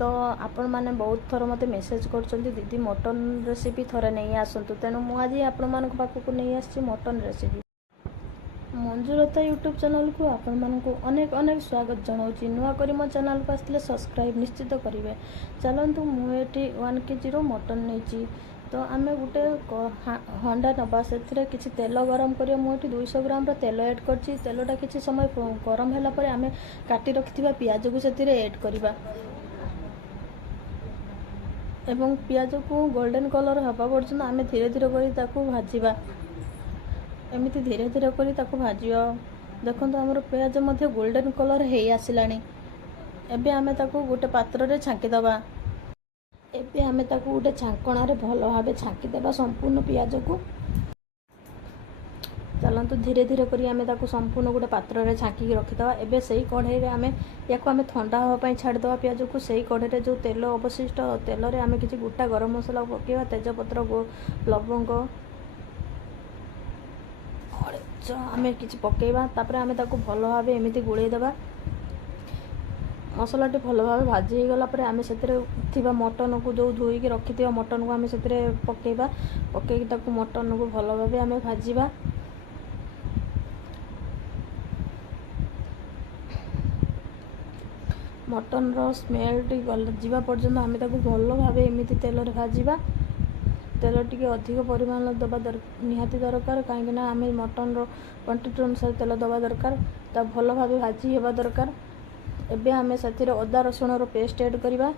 तो आपण मैंने बहुत थर मत मेसेज कर दीदी मटन रेसिपी थरे नहीं आसतु तेणु मुझे आपण मान पाखक नहीं आसी mutton recipe Manjulata YouTube channel को आपण मानक अनेक अनेक स्वागत जनाऊँगी नुआ करी मो चैनल को आसले सब्सक्राइब निश्चित करेंगे। चलतु मुझे 1 kg मटन नहीं तो आम गोटे हंडा नवा से किसी तेल गरम कर 200 ग्राम तेल ऐड कर तेलटा किसी समय गरम है आम काटी रखि पियाज को से ऐड करवा एवं पियाज को गोल्डन कलर हवा पर्यंत आम धीरे धीरे कर भाजवा एमती धीरे धीरे कर भाजा देखो आमर पियाज गोल्डन कलर हो आसला एबे आमे ताको गोटे पात्र रे छांकीदबा एबे आमे ताको गोटे छांकणारे भल भाव छांकीदेबा संपूर्ण पियाज को चलतु धीरे धीरे करी आमे ताको संपूर्ण गोटे पात्र रे छांकी रखिदबा एबे सही कढ़ाई रे आमे याको आमे ठंडा हवा पई छाड़दबा पियाज को सही कढ़ाई रे जो तेल अवशिष्ट तेल रे आमे किछि गोटा गरम मसला पकेबा तेजपत्र लवंग आमे किछि पकेबा तापर आमे ताको भल भाव एमिति गुळेई देबा मसलाटी भल भाव भाजी गला पर आमे सेतरे थिबा मटन को जो धोई के रखिथिबा मटन को आमे सेतरे पकेबा पकेई ताको मटन को भल भाव आमे भाजीबा मटन रो स्मेल टी जीवा पर्यंत आमे ताको भल भाव एमिति तेल रे भाजीबा तेल टी अधिक परिमाण दबा निहाती दरकार कहीं आम मटन क्वांटिटी अनुसार तेल दबा दरकार ता भल भाव भाजी हेबा दरकार एबे आमे साथीरे अदा रसुण रो पेस्ट ऐड करिबा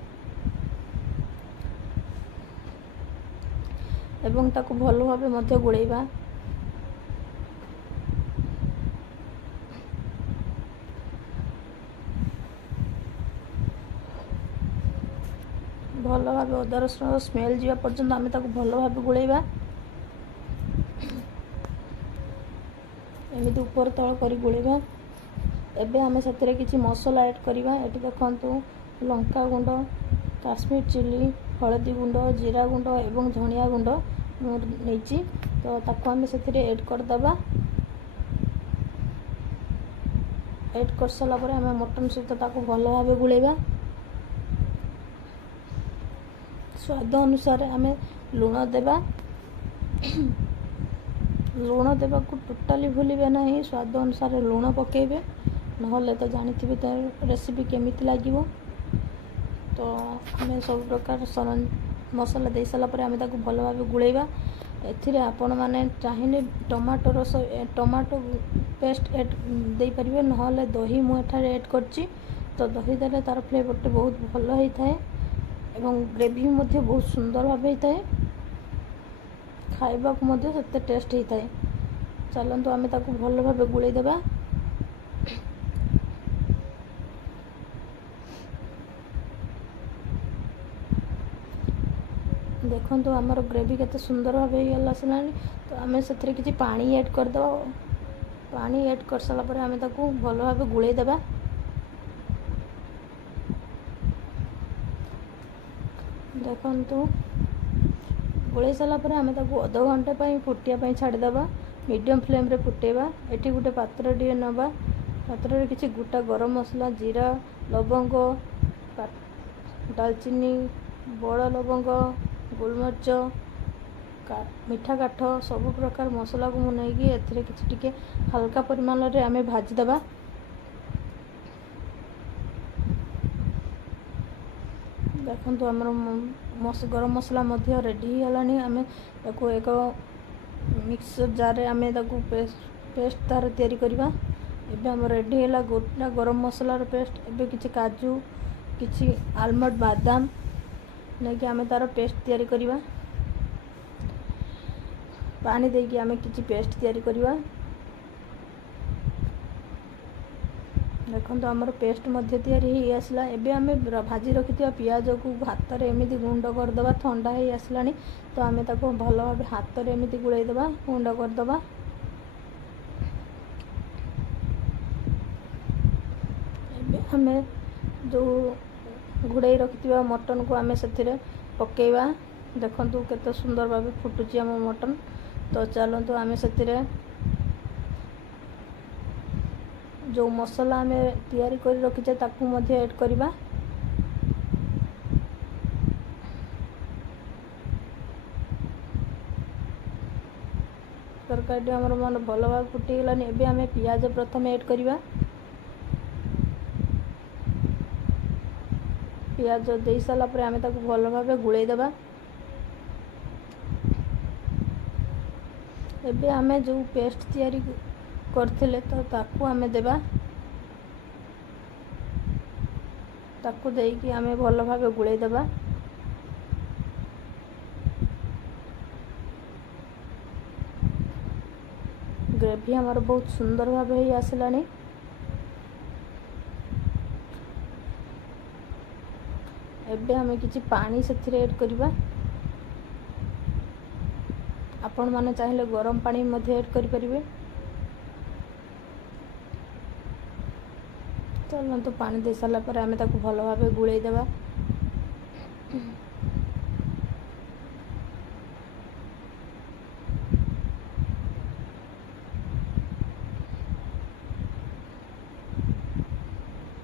एवं ताको भल भाव मध्य गुळेइबा भल भाव अदा रसुण स्मेल जीवा पर्यंत आमे ताको भल भाव गुळेइबा एमिति ऊपर तळ करी गुळेइबा एबे आमे साथीरे किछि मसला ऐड करिबा एटी देखंतु लंका गुंड काश्मीर चिली हळदी गुंड जीरा गुंड एवं धनिया गुंड नेछि तो ताको आमे साथीरे ऐड कर दबा ऐड कर सला परे आमे मटन सहित ताको भल भाव गुळेइबा स्वाद अनुसार आमे लुण देबा लुण देवा को टोटाली भूलिबे नहीं स्वाद अनुसार लुण पकेबे नहले तो जानिथिबे तो रेसिपी केमिति लागिवो तो आमे सब प्रकार मसला दे साला पर आमे ताको भल भाव गुळेइबा एथिरे आपण माने चाहिने टमाटो पेस्ट ऐड दे परिबे नहले दही मु एठारे ऐड करछि तो दही देले तार फ्लेवर बहुत भल होई थाए एवं ग्रेवी मध्य बहुत सुंदर भाव होता है खाइबा को मध्य सेते टेस्ट होता है चलतु आमे ताको भल भाव गुळेई देबा देखंतु हमर ग्रेवी केते सुंदर भाव हो गला सलानी तो आमे सेथरे किछि पानी ऐड कर दबा पानी ऐड कर सला पर आमे ताको भल भाव गुळेई देबा देखंतु गोळेई साला पर आमे ताको आधा घंटा पई फुटिया पई छाड़ी दबा मीडियम फ्लेम रे फुटेबा एठी गुटे पात्र डी नबा पात्र रे किछि गोटा गरम मसला जीरा लवंग दालचीनी बड़ लवंग गोलमरीच मीठा काठ सब प्रकार मसला को मुनेगी एथिरे किछि टिके हल्का परिमाण रे आमे भाजी दबा देखो आमर गरम मसला मध्य रेडी होलानी आमे ताको एक मिक्सर जार रे आमे ताको पेस्ट तार तैयारी करबा एबे हम रेडी होला गोटा गरम मसला रो पेस्ट एबे किछि काजू किछि आलमंड बादाम नै कि आमे तार पेस्ट तैयारी करबा पानी दे कि आमे किछि पेस्ट तैयारी करबा देखो आमर पेस्ट मध्य तैयारी हो आसला एबे आमे भाजी रखिथिबा पियाज को हाथ रे एमिति गुंड कर दबा ठंडा हो आसलानी तो आमे ताको भल भाव हाथ रे एमिति गुळेई दबा गुंड कर दबा एबे आमे जो गुड़ाई रखिथिबा मटन को आमे सेथिरे पकेइबा देखंतु केते सुंदर भाव फुटुची आम मटन तो चलतु आमे सेथिरे जो मसला आमे तैयारी कर रखिचे ताकू मध्य ऐड करबा ତରକାରୀଟି ଆମର ଭଲ ଭାବେ ଫୁଟିଗଲାନି। ଏବେ ଆମେ ପିଆଜ ପ୍ରଥମେ ଏଡ଼୍ କରିବା। ପିଆଜ ଦେଇ ସାରିଲା ପରେ ଆମେ ତାକୁ ଭଲ ଭାବେ ଗୋଳେଇ ଦେବା। ଏବେ ଆମେ ଯେଉଁ ପେଷ୍ଟ ତିଆରି କରିଥିଲେ ତ ତାକୁ ଆମେ ଦେବା। ତାକୁ ଦେଇକି ଆମେ ଭଲ ଭାବେ ଗୋଳେଇ ଦେବା। ଗ୍ରେଭି ଆମର ବହୁତ ସୁନ୍ଦର ଭାବେ ହେଇ ଆସିଲାଣି। ଏବେ ଆମେ କିଛି ପାଣି ସେଥିରେ ଏଡ଼୍ କରିବା। ଆପଣମାନେ ଚାହିଁଲେ ଗରମ ପାଣି ମଧ୍ୟ ଏଡ଼୍ କରିପାରିବେ। ଚାଲନ୍ତୁ ପାଣି ଦେଇ ସାରିଲା ପରେ ଆମେ ତାକୁ ଭଲ ଭାବେ ଗୋଳେଇ ଦେବା।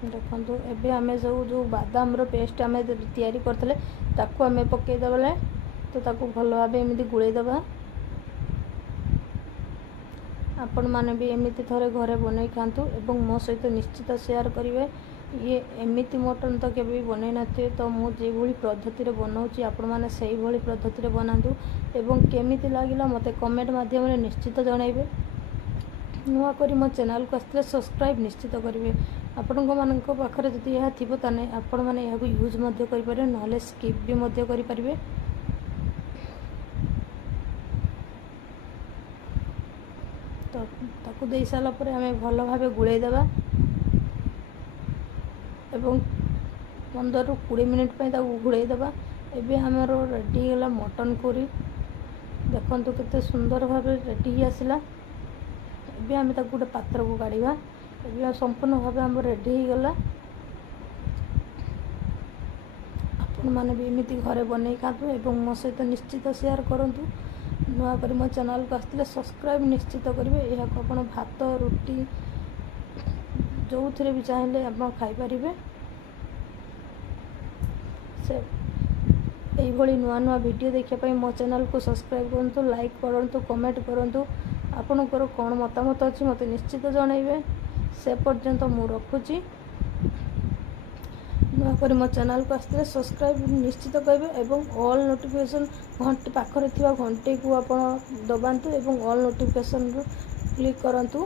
ଦେଖନ୍ତୁ ଏବେ ଆମେ ଯେଉଁ ବାଦାମର ପେଷ୍ଟ ଆମେ ତିଆରି କରିଥିଲେ ତାକୁ ଆମେ ପକାଇଦେବା। ତ ତାକୁ ଭଲ ଭାବେ ଏମିତି ଗୋଳେଇ ଦେବା। ଆପଣମାନେ ବି ଏମିତି ଥରେ ଘରେ ବନେଇ ଖାଆନ୍ତୁ ଏବଂ ମୋ ସହିତ ନିଶ୍ଚିତ ସେୟାର କରିବେ। ଏମିତି ମଟନ୍ ତ କେବେ ବି ବନେଇ ନଥିବେ, ତ ମୁଁ ଯେଭଳି ପଦ୍ଧତିରେ ବନାଉଛି ଆପଣମାନେ ସେଇଭଳି ପଦ୍ଧତିରେ ବନାନ୍ତୁ ଏବଂ କେମିତି ଲାଗିଲା ମୋତେ କମେଣ୍ଟ ମାଧ୍ୟମରେ ନିଶ୍ଚିତ ଜଣାଇବେ। ନୂଆ କରି ମୋ ଚ୍ୟାନେଲକୁ ଆସିଥିଲେ ସବସ୍କ୍ରାଇବ୍ ନିଶ୍ଚିତ କରିବେ। ଆପଣମାନଙ୍କ ପାଖରେ ଯଦି ଏହା ଥିବ ତାହେଲେ ଆପଣମାନେ ଏହାକୁ ୟୁଜ୍ ମଧ୍ୟ କରିପାରିବେ, ନହେଲେ ସ୍କିପ୍ ବି ମଧ୍ୟ କରିପାରିବେ। ତ ତାକୁ ଦେଇ ସାରିଲା ପରେ ଆମେ ଭଲ ଭାବେ ଗୋଳେଇ ଦେବା ଏବଂ 15ରୁ 20 ମିନିଟ୍ ପାଇଁ ତାକୁ ଘୋଡ଼େଇ ଦେବା। ଏବେ ଆମର ରେଡ଼ି ହେଇଗଲା ମଟନ୍ କରି। ଦେଖନ୍ତୁ କେତେ ସୁନ୍ଦର ଭାବେ ରେଡ଼ି ହେଇ ଆସିଲା। ଏବେ ଆମେ ତାକୁ ଗୋଟେ ପାତ୍ରକୁ କାଢ଼ିବା। ଏବେ ସମ୍ପୂର୍ଣ୍ଣ ଭାବେ ଆମର ରେଡ଼ି ହେଇଗଲା। ଆପଣମାନେ ବି ଏମିତି ଘରେ ବନେଇ ଖାଆନ୍ତୁ ଏବଂ ମୋ ସହିତ ନିଶ୍ଚିତ ସେୟାର କରନ୍ତୁ। ନୂଆ କରି ମୋ ଚ୍ୟାନେଲକୁ ଆସିଥିଲେ ସବସ୍କ୍ରାଇବ୍ ନିଶ୍ଚିତ କରିବେ। ଏହାକୁ ଆପଣ ଭାତ, ରୁଟି ଯେଉଁଥିରେ ବି ଚାହିଁଲେ ଆପଣ ଖାଇପାରିବେ। এইଭଳି ନୂଆ ନୂଆ ଭିଡ଼ିଓ ଦେଖିବା ପାଇଁ ମୋ ଚ୍ୟାନେଲକୁ ସବସ୍କ୍ରାଇବ୍ କରନ୍ତୁ, ଲାଇକ୍ କରନ୍ତୁ, କମେଣ୍ଟ କରନ୍ତୁ। ଆପଣଙ୍କର କ'ଣ ମତାମତ ଅଛି ମୋତେ ନିଶ୍ଚିତ ଜଣାଇବେ। ସେ ପର୍ଯ୍ୟନ୍ତ ମୁଁ ରଖୁଛି। ନୂଆ କରି ମୋ ଚ୍ୟାନେଲକୁ ଆସିଥିଲେ ସବସ୍କ୍ରାଇବ୍ ନିଶ୍ଚିତ କରିବେ ଏବଂ ଅଲ୍ ନୋଟିଫିକେସନ୍ ଘଣ୍ଟି ପାଖରେ ଥିବା ଘଣ୍ଟିକୁ ଆପଣ ଦବାନ୍ତୁ ଏବଂ ଅଲ୍ ନୋଟିଫିକେସନ୍ରୁ କ୍ଲିକ୍ କରନ୍ତୁ।